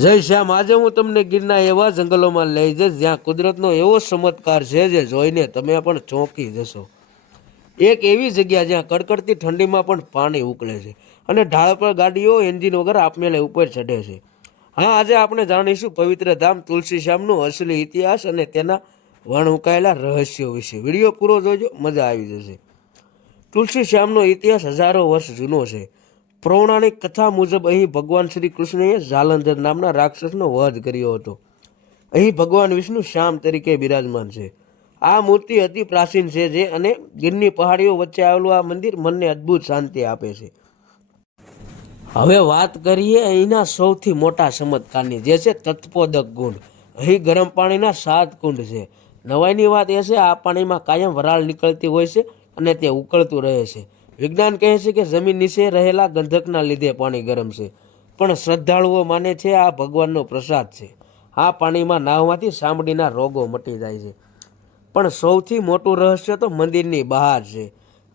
જય શ્યામ। આજે હું તમને ગીરના એવા જંગલોમાં લઈ જઈશ જ્યાં કુદરતનો એવો ચમત્કાર છે જે જોઈને તમે પણ ચોંકી જશો। એક એવી જગ્યા જ્યાં કડકડતી ઠંડીમાં પણ પાણી ઉકળે છે અને ઢાળ પર ગાડીઓ એન્જિન વગર આપમેળે ઉપર ચઢે છે। હા, આજે આપણે જાણીશું પવિત્ર ધામ તુલસી શ્યામનો અસલી ઇતિહાસ અને તેના વણઉકાયેલા રહસ્યો વિશે। વિડીયો પૂરો જોજો, મજા આવી જશે। તુલસી શ્યામનો ઇતિહાસ હજારો વર્ષ જૂનો છે। પૌરાણિક કથા મુજબ અહીં ભગવાન શ્રી કૃષ્ણએ જાલંધર નામના રાક્ષસનો વધ કર્યો હતો। અહીં ભગવાન વિષ્ણુ શ્યામ તરીકે બિરાજમાન છે। આ મૂર્તિ અતિ પ્રાચીન છે જે અને ગીરની પહાડીઓ વચ્ચે આવેલું આ મંદિર મનને અદ્ભુત શાંતિ આપે છે। હવે વાત કરીએ અહીંના સૌથી મોટા ચમત્કારની, જે છે તત્પોદક કુંડ। અહીં ગરમ પાણીના 7 કુંડ છે। નવાઈની વાત એ છે આ પાણીમાં કાયમ વરાળ નીકળતી હોય છે અને તે ઉકળતું રહે છે। વિજ્ઞાન કહે છે કે જમીન નીચે રહેલા ગંધકના લીધે પાણી ગરમ છે, પણ શ્રદ્ધાળુઓ માને છે આ ભગવાનનો પ્રસાદ છે। આ પાણીમાં નાહવાથી ચામડીના રોગો મટી જાય છે। પણ સૌથી મોટું રહસ્ય તો મંદિરની બહાર છે।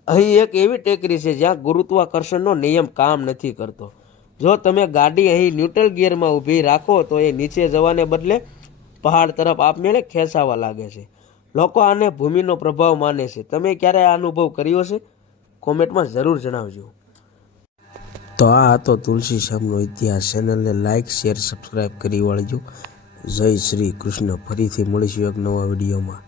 અહીં એક એવી ટેકરી છે જ્યાં ગુરુત્વાકર્ષણનો નિયમ કામ નથી કરતો। જો તમે ગાડી અહીં ન્યુટ્રલ ગિયરમાં ઊભી રાખો તો એ નીચે જવાને બદલે પહાડ તરફ આપમેળે ખેંચાવા લાગે છે। લોકો આને ભૂમિનો પ્રભાવ માને છે। તમે ક્યારે આ અનુભવ કર્યો છે? કોમેન્ટમાં જરૂર જણાવજો। તો આ હતો તુલસી શ્યામનો ઇતિહાસ। ચેનલને લાઇક, શેર, સબસ્ક્રાઈબ કરી વાળજો। જય શ્રી કૃષ્ણ। ફરીથી મળીશું એક નવા વિડીયોમાં।